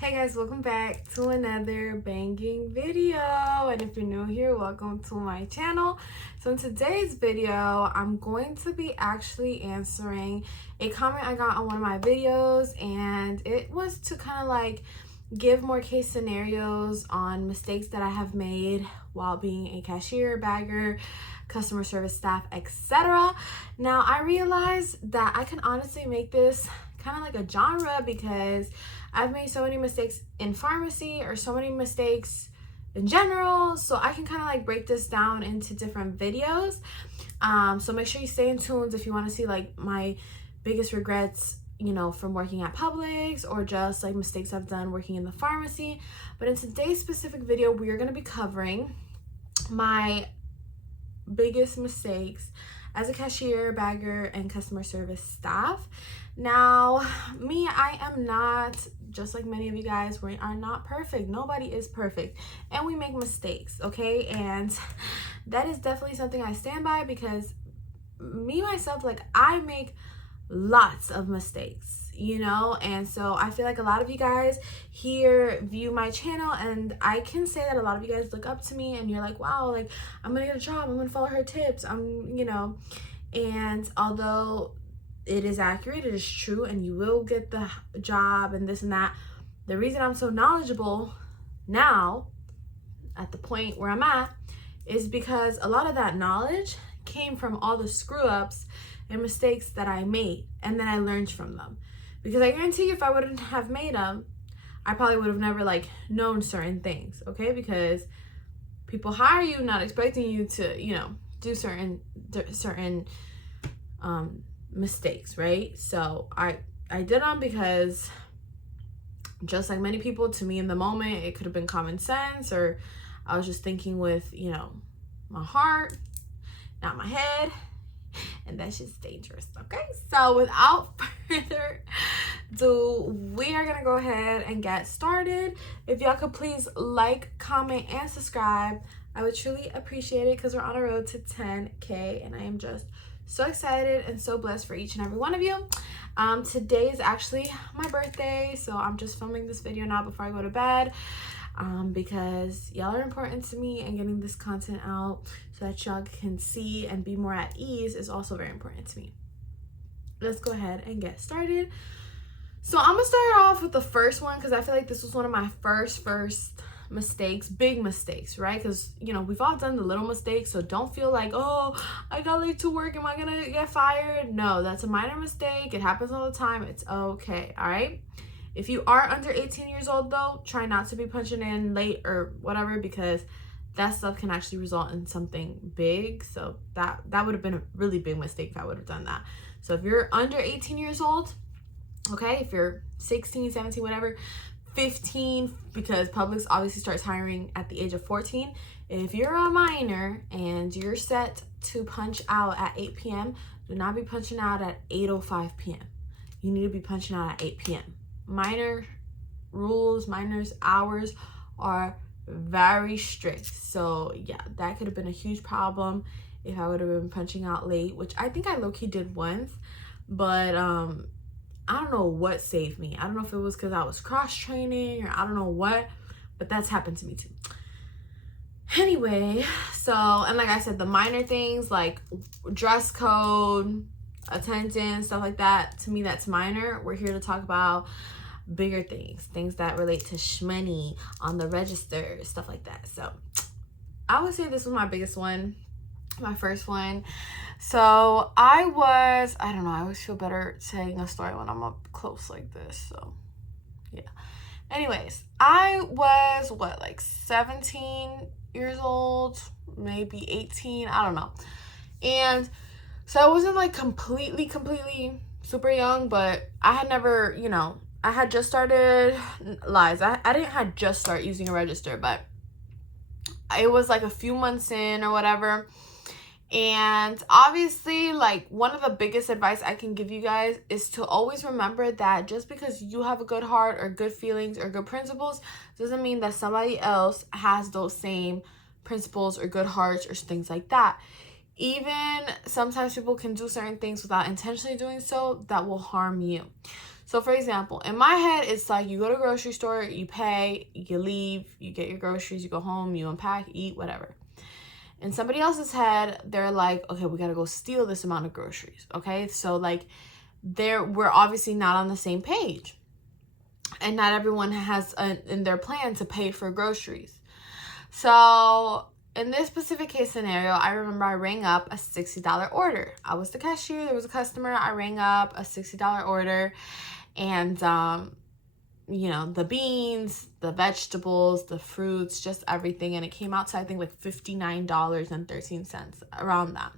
Hey guys, welcome back to another banging video, and if you're new here, welcome to my channel. So in today's video, I'm going to be actually answering a comment I got on one of my videos, and it was to kind of like give more case scenarios on mistakes that I have made while being a cashier, bagger, customer service staff, etc. Now I realized that I can honestly make this kind of like a genre because I've made so many mistakes in pharmacy or so many mistakes in general, so I can kind of like break this down into different videos. So make sure you stay in tuned if you want to see like my biggest regrets, you know, from working at Publix, or just like mistakes I've done working in the pharmacy. But in today's specific video, we are going to be covering my biggest mistakes as a cashier, bagger, and customer service staff. Now, me, I am not, just like many of you guys, we are not perfect. Nobody is perfect, and we make mistakes, okay? And that is definitely something I stand by, because me, myself, like, I make lots of mistakes, you know? And so I feel like a lot of you guys here view my channel, and I can say that a lot of you guys look up to me and you're like, wow, like, I'm gonna get a job, I'm gonna follow her tips, you know. And although it is accurate, it is true, and you will get the job and this and that, the reason I'm so knowledgeable now at the point where I'm at is because a lot of that knowledge came from all the screw ups and mistakes that I made, and then I learned from them. Because I guarantee you, if I wouldn't have made them, I probably would have never like known certain things, okay? Because people hire you not expecting you to, you know, do certain mistakes, right? So I did them because, just like many people, to me in the moment, it could have been common sense, or I was just thinking with, you know, my heart, not my head. And that's just dangerous, okay? So without further ado, we are gonna go ahead and get started. If y'all could please like, comment, and subscribe, I would truly appreciate it, because we're on a road to 10K, and I am just so excited and so blessed for each and every one of you. Today is actually my birthday, so I'm just filming this video now before I go to bed, because y'all are important to me, and getting this content out so that y'all can see and be more at ease is also very important to me. Let's go ahead and get started. So I'm gonna start off with the first one, because I feel like this was one of my first mistakes, big mistakes, right? Because, you know, we've all done the little mistakes, so don't feel like, oh, I got late to work, am I gonna get fired? No, that's a minor mistake. It happens all the time. It's okay, all right? If you are under 18 years old, though, try not to be punching in late or whatever, because that stuff can actually result in something big. So that would have been a really big mistake if I would have done that. So if you're under 18 years old, okay, if you're 16, 17, whatever, 15, because Publix obviously starts hiring at the age of 14. If you're a minor and you're set to punch out at 8 p.m., do not be punching out at 8:05 p.m. You need to be punching out at 8 p.m. Minor rules, minors' hours are very strict. So yeah, that could have been a huge problem if I would have been punching out late, which I think I low-key did once, but I don't know what saved me. I don't know if it was because I was cross-training, or I don't know what, but that's happened to me too. Anyway, so, and like I said, the minor things like dress code, attendance, stuff like that, to me that's minor. We're here to talk about bigger things that relate to shmoney on the register, stuff like that. So I would say this was my biggest one, my first one. So I don't know, I always feel better saying a story when I'm up close like this, so yeah. Anyways, I was like 17 years old, maybe 18, I don't know. And so I wasn't like completely super young, but I had never, you know, I had just started, I didn't had just start using a register, but it was like a few months in or whatever. And obviously, like, one of the biggest advice I can give you guys is to always remember that just because you have a good heart or good feelings or good principles doesn't mean that somebody else has those same principles or good hearts or things like that. Even sometimes people can do certain things without intentionally doing so that will harm you. So for example, in my head, it's like you go to a grocery store, you pay, you leave, you get your groceries, you go home, you unpack, eat, whatever. In somebody else's head, they're like, okay, we gotta go steal this amount of groceries. Okay, so like we're obviously not on the same page, and not everyone has in their plan to pay for groceries. So in this specific case scenario, I remember I rang up a $60 order. I was the cashier. There was a customer. I rang up a $60 order, and you know, the beans, the vegetables, the fruits, just everything, and it came out to I think like $59.13, around that.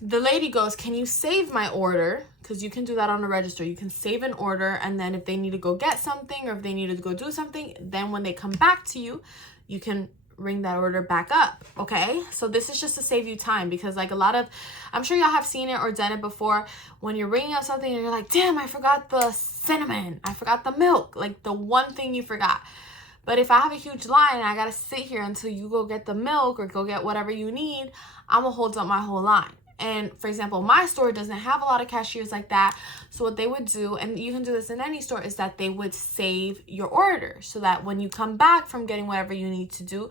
The lady goes, can you save my order? Because you can do that on the register. You can save an order, and then if they need to go get something or if they need to go do something, then when they come back to you, you can ring that order back up. Okay, so this is just to save you time, because like I'm sure y'all have seen it or done it before, when you're ringing up something and you're like, damn, I forgot the cinnamon, I forgot the milk, like the one thing you forgot. But if I have a huge line and I gotta sit here until you go get the milk or go get whatever you need, I'm gonna hold up my whole line. And for example, my store doesn't have a lot of cashiers like that. So what they would do, and you can do this in any store, is that they would save your order so that when you come back from getting whatever you need to do,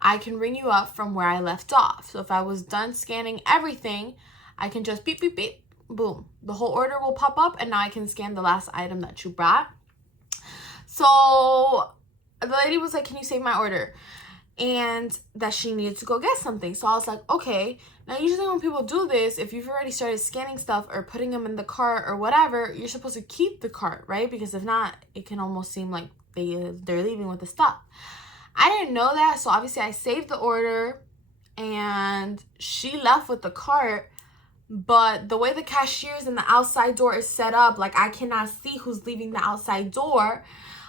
I can ring you up from where I left off. So if I was done scanning everything, I can just beep, beep, beep, boom. The whole order will pop up, and now I can scan the last item that you brought. So the lady was like, can you save my order? And that she needed to go get something. So I was like, okay. Now usually when people do this, if you've already started scanning stuff or putting them in the cart or whatever, you're supposed to keep the cart, right? Because if not, it can almost seem like they're leaving with the stuff. I didn't know that, so obviously I saved the order and she left with the cart. But the way the cashiers and the outside door is set up, like I cannot see who's leaving the outside door.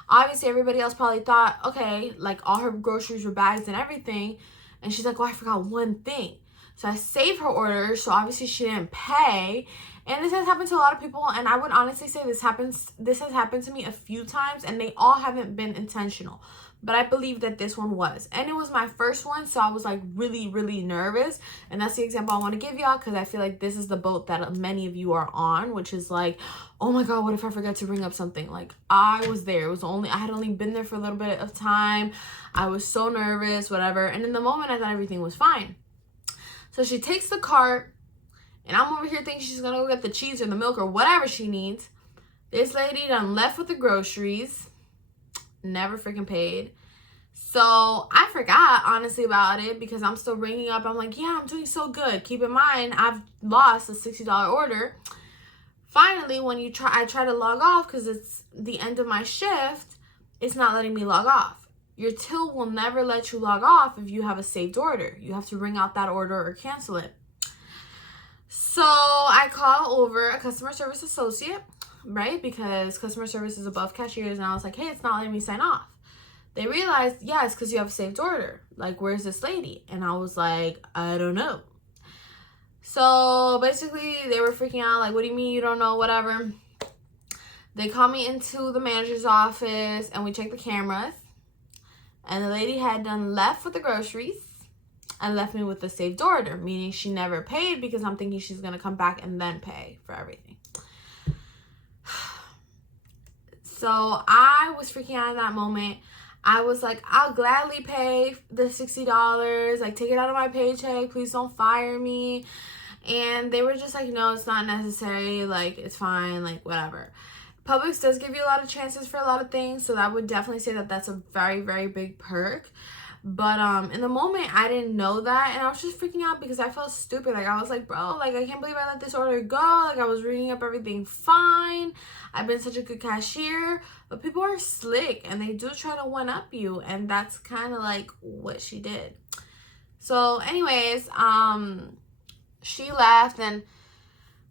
Obviously, everybody else probably thought, okay, like all her groceries were bags and everything. And she's like, oh, I forgot one thing. So I saved her order. So obviously she didn't pay. And this has happened to a lot of people. And I would honestly say this has happened to me a few times. And they all haven't been intentional. But I believe that this one was. And it was my first one. So I was like really, really nervous. And that's the example I want to give y'all. Because I feel like this is the boat that many of you are on. Which is like, oh my God, what if I forget to bring up something? Like I was there. I had only been there for a little bit of time. I was so nervous, whatever. And in the moment I thought everything was fine. So she takes the cart. And I'm over here thinking she's going to go get the cheese or the milk or whatever she needs. This lady done left with the groceries. Never freaking paid. So I forgot honestly about it because I'm still ringing up. I'm like, yeah, I'm doing so good. Keep in mind, I've lost a $60 order. Finally, when I try to log off because it's the end of my shift, it's not letting me log off. Your till will never let you log off if you have a saved order. You have to ring out that order or cancel it. So I call over a customer service associate, right? Because customer service is above cashiers. And I was like, hey, it's not letting me sign off. They realized, yeah, it's because you have a saved order. Like, where's this lady? And I was like, I don't know. So basically, they were freaking out. Like, what do you mean you don't know? Whatever. They called me into the manager's office and we checked the cameras. And the lady had done left with the groceries and left me with the saved order, meaning she never paid because I'm thinking she's going to come back and then pay for everything. So I was freaking out in that moment. I was like, I'll gladly pay the $60. Like, take it out of my paycheck. Please don't fire me. And they were just like, no, it's not necessary. Like, it's fine. Like, whatever. Publix does give you a lot of chances for a lot of things. So I would definitely say that that's a very, very big perk. But in the moment, I didn't know that. And I was just freaking out because I felt stupid. Like, I was like, bro, like, I can't believe I let this order go. Like, I was ringing up everything fine. I've been such a good cashier. But people are slick and they do try to one-up you. And that's kind of like what she did. So anyways, she left. And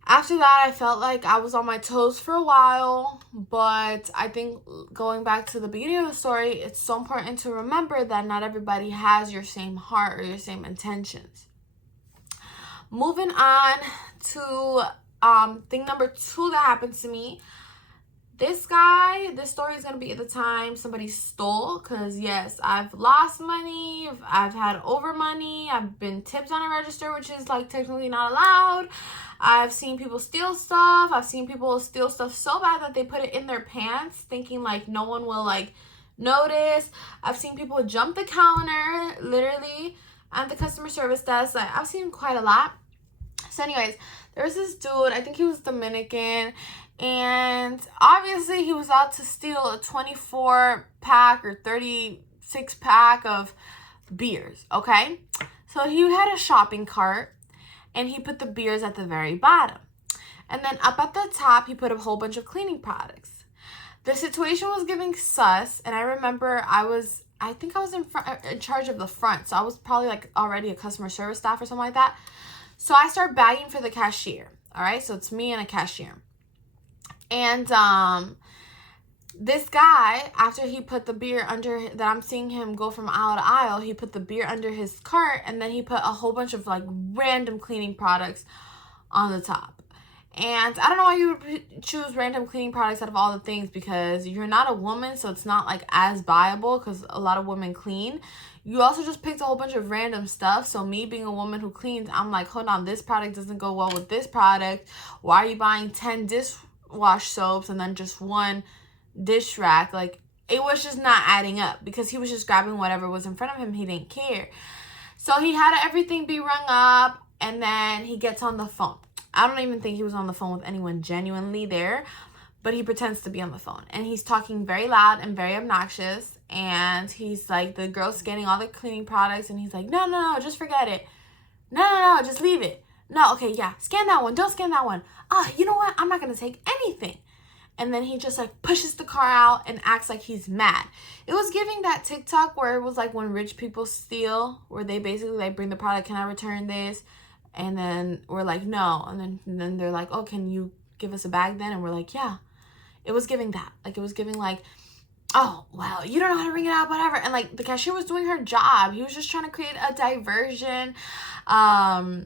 after that, I felt like I was on my toes for a while. But I think going back to the beginning of the story, it's so important to remember that not everybody has your same heart or your same intentions. Moving on to thing number 2 that happened to me. This guy, this story is going to be at the time somebody stole, because yes, I've lost money, I've had over money, I've been tipped on a register, which is like technically not allowed. I've seen people steal stuff. I've seen people steal stuff so bad that they put it in their pants thinking like no one will like notice. I've seen people jump the counter literally at the customer service desk. Like, I've seen quite a lot. So anyways, there was this dude, I think he was Dominican, and obviously he was out to steal a 24 pack or 36 pack of beers, okay? So he had a shopping cart, and he put the beers at the very bottom. And then up at the top, he put a whole bunch of cleaning products. The situation was giving sus, and I remember I think I was in charge of the front, so I was probably like already a customer service staff or something like that. So I start bagging for the cashier, all right? So it's me and a cashier. And this guy, after he put the beer under, that I'm seeing him go from aisle to aisle, he put the beer under his cart, and then he put a whole bunch of like random cleaning products on the top. And I don't know why you would choose random cleaning products out of all the things, because you're not a woman, so it's not like as viable, because a lot of women clean. You also just picked a whole bunch of random stuff. So me being a woman who cleans, I'm like, hold on, this product doesn't go well with this product. Why are you buying 10 dishwash soaps and then just one dish rack? Like, it was just not adding up, because he was just grabbing whatever was in front of him. He didn't care. So he had everything be rung up, and then he gets on the phone. I don't even think he was on the phone with anyone genuinely there, but he pretends to be on the phone. And he's talking very loud and very obnoxious. And he's like, the girl's scanning all the cleaning products. And he's like, no, just forget it. No, just leave it. No, okay, yeah, scan that one. Don't scan that one. You know what? I'm not going to take anything. And then he just like pushes the car out and acts like he's mad. It was giving that TikTok where it was like when rich people steal, where they basically like bring the product, can I return this? And then we're like, no. And then they're like, oh, can you give us a bag then? And we're like, yeah. It was giving that. Like, it was giving like, oh, well, you don't know how to ring it out, whatever. And like the cashier was doing her job. He was just trying to create a diversion, a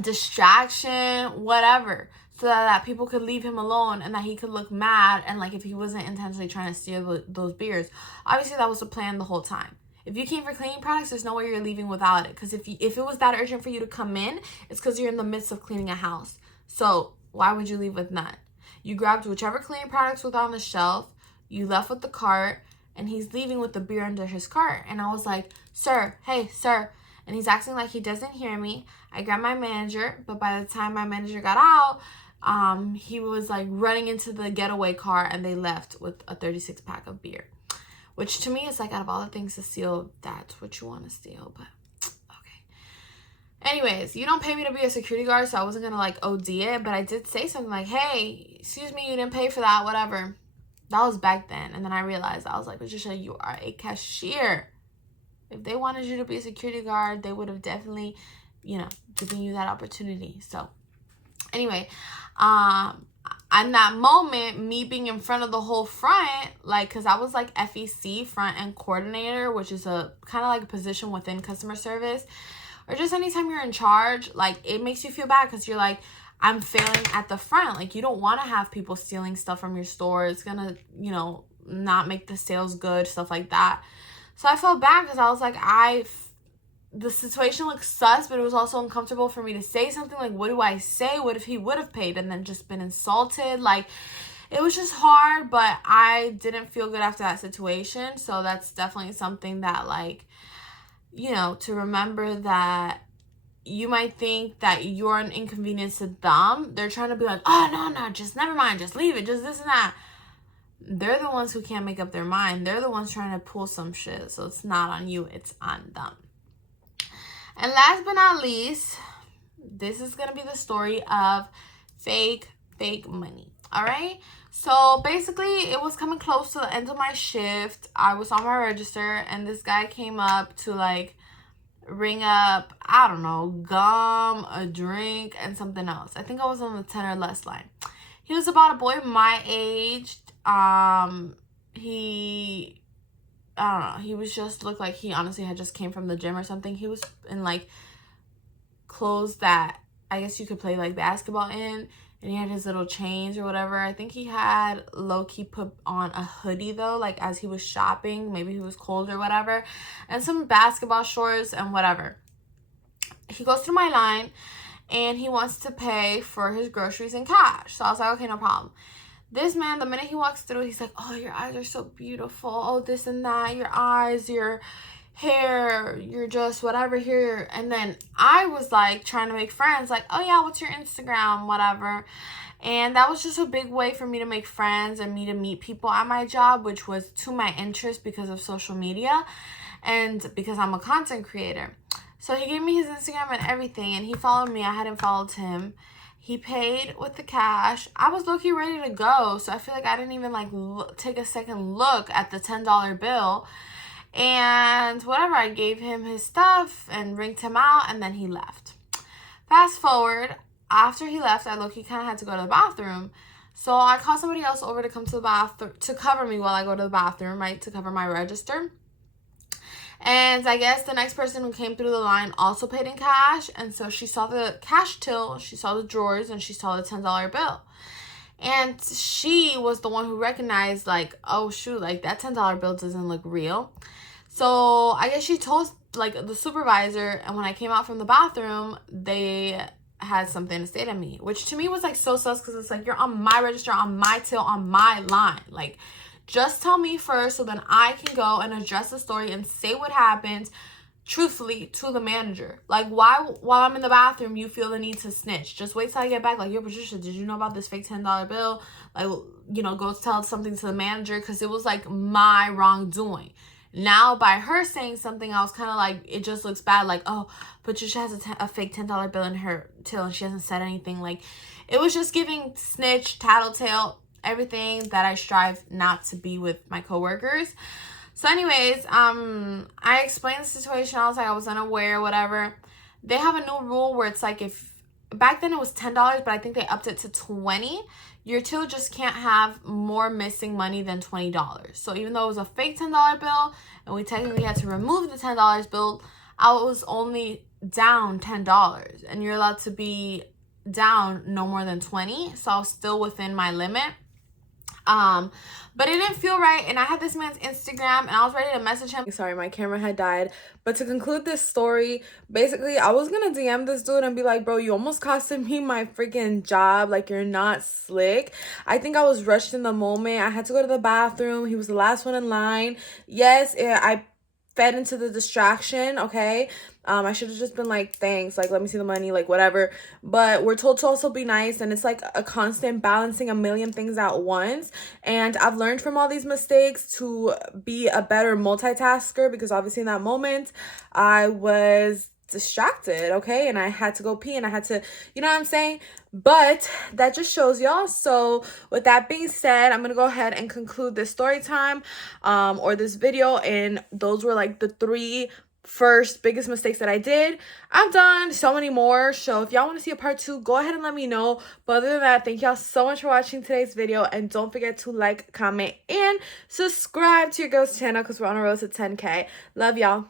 distraction, whatever, so that people could leave him alone and that he could look mad. And like, if he wasn't intentionally trying to steal those beers, obviously that was the plan the whole time. If you came for cleaning products, there's no way you're leaving without it. Because if it was that urgent for you to come in, it's because you're in the midst of cleaning a house. So why would you leave with none? You grabbed whichever cleaning products was on the shelf, you left with the cart, and he's leaving with the beer under his cart. And I was like, sir, hey, sir. And he's acting like he doesn't hear me. I grabbed my manager, but by the time my manager got out, he was like running into the getaway car, and they left with a 36 pack of beer. Which to me is like, out of all the things to steal, that's what you want to steal. But okay. Anyways, you don't pay me to be a security guard, so I wasn't going to like OD it. But I did say something like, hey, excuse me, you didn't pay for that, whatever. That was back then. And then I realized, I was like, Patricia, you are a cashier. If they wanted you to be a security guard, they would have definitely, given you that opportunity. So anyway, in that moment, me being in front of the whole front, like, because I was like FEC, front end coordinator, which is a kind of like a position within customer service, or just anytime you're in charge, like, it makes you feel bad because you're like, I'm failing at the front. Like, you don't want to have people stealing stuff from your store. It's gonna, not make the sales good, stuff like that. So I felt bad because I was like, the situation looks sus, but it was also uncomfortable for me to say something. Like, what do I say? What if he would have paid and then just been insulted? Like, it was just hard, but I didn't feel good after that situation. So that's definitely something that, like, to remember that you might think that you're an inconvenience to them. They're trying to be like, oh, no, just never mind. Just leave it. Just this and that. They're the ones who can't make up their mind. They're the ones trying to pull some shit. So it's not on you. It's on them. And last but not least, this is going to be the story of fake money. All right. So basically, it was coming close to the end of my shift. I was on my register, and this guy came up to like ring up, I don't know, gum, a drink, and something else. I think I was on the 10 or less line. He was about a boy my age. I don't know. He was just looked like he honestly had just came from the gym or something. He was in like clothes that I guess you could play like basketball in. and he had his little chains or whatever. I think he had low-key put on a hoodie though, like as he was shopping. Maybe he was cold or whatever. And some basketball shorts and whatever. He goes through my line and he wants to pay for his groceries in cash. So I was like, okay, no problem. This man, the minute he walks through, he's like, oh, your eyes are so beautiful. Oh, this and that. Your eyes, your hair, you're just whatever here. And then I was like trying to make friends, like, oh yeah, what's your Instagram, whatever. And that was just a big way for me to make friends and me to meet people at my job, which was to my interest because of social media and because I'm a content creator. So he gave me his Instagram and everything, and he followed me. I hadn't followed him. He paid with the cash. I was low-key ready to go, so I feel like I didn't even like take a second look at the $10 bill. And whatever, I gave him his stuff and ringed him out, and then he left. Fast forward, after he left, I low-key kind of had to go to the bathroom. So I called somebody else over to come to the bathroom to cover me while I go to the bathroom, right, to cover my register. And I guess the next person who came through the line also paid in cash. And so she saw the cash till, she saw the drawers, and she saw the $10 bill. And she was the one who recognized, like, oh, shoot, like, that $10 bill doesn't look real. So I guess she told, like, the supervisor, and when I came out from the bathroom, they had something to say to me, which to me was, like, so sus, because it's like, you're on my register, on my till, on my line. Like, just tell me first so then I can go and address the story and say what happened truthfully to the manager. Like, why, while I'm in the bathroom, you feel the need to snitch? Just wait till I get back. Like, yo, Patricia, did you know about this fake $10 bill? Like, you know, go tell something to the manager, because it was, like, my wrongdoing. Now, by her saying something, I was kind of like, it just looks bad. Like, oh, Patricia has a fake $10 bill in her till, and she hasn't said anything. Like, it was just giving snitch, tattletale, everything that I strive not to be with my coworkers. So anyways, I explained the situation. I was like, I was unaware, whatever. They have a new rule where it's like, if back then it was $10, but I think they upped it to $20. Your till just can't have more missing money than $20. So even though it was a fake $10 bill and we technically had to remove the $10 bill, I was only down $10, and you're allowed to be down no more than 20. So I was still within my limit. But it didn't feel right, and I had this man's Instagram, and I was ready to message him. Sorry, my camera had died. But to conclude this story, basically, I was gonna DM this dude and be like, bro, you almost costed me my freaking job. Like, you're not slick. I think I was rushed in the moment. I had to go to the bathroom. He was the last one in line. Yes, I fed into the distraction, okay? I should have just been like, thanks, like, let me see the money, like, whatever. But we're told to also be nice, and it's like a constant balancing a million things at once. And I've learned from all these mistakes to be a better multitasker, because obviously in that moment I was distracted, okay, and I had to go pee, and I had to, you know what I'm saying? But that just shows y'all. So with that being said, I'm gonna go ahead and conclude this story time or this video, and those were like the 3 first biggest mistakes that I did. I've done so many more, so if y'all want to see a part 2, go ahead and let me know. But other than that, thank y'all so much for watching today's video, and don't forget to like, comment, and subscribe to your girl's channel, because we're on a road to 10K. Love y'all.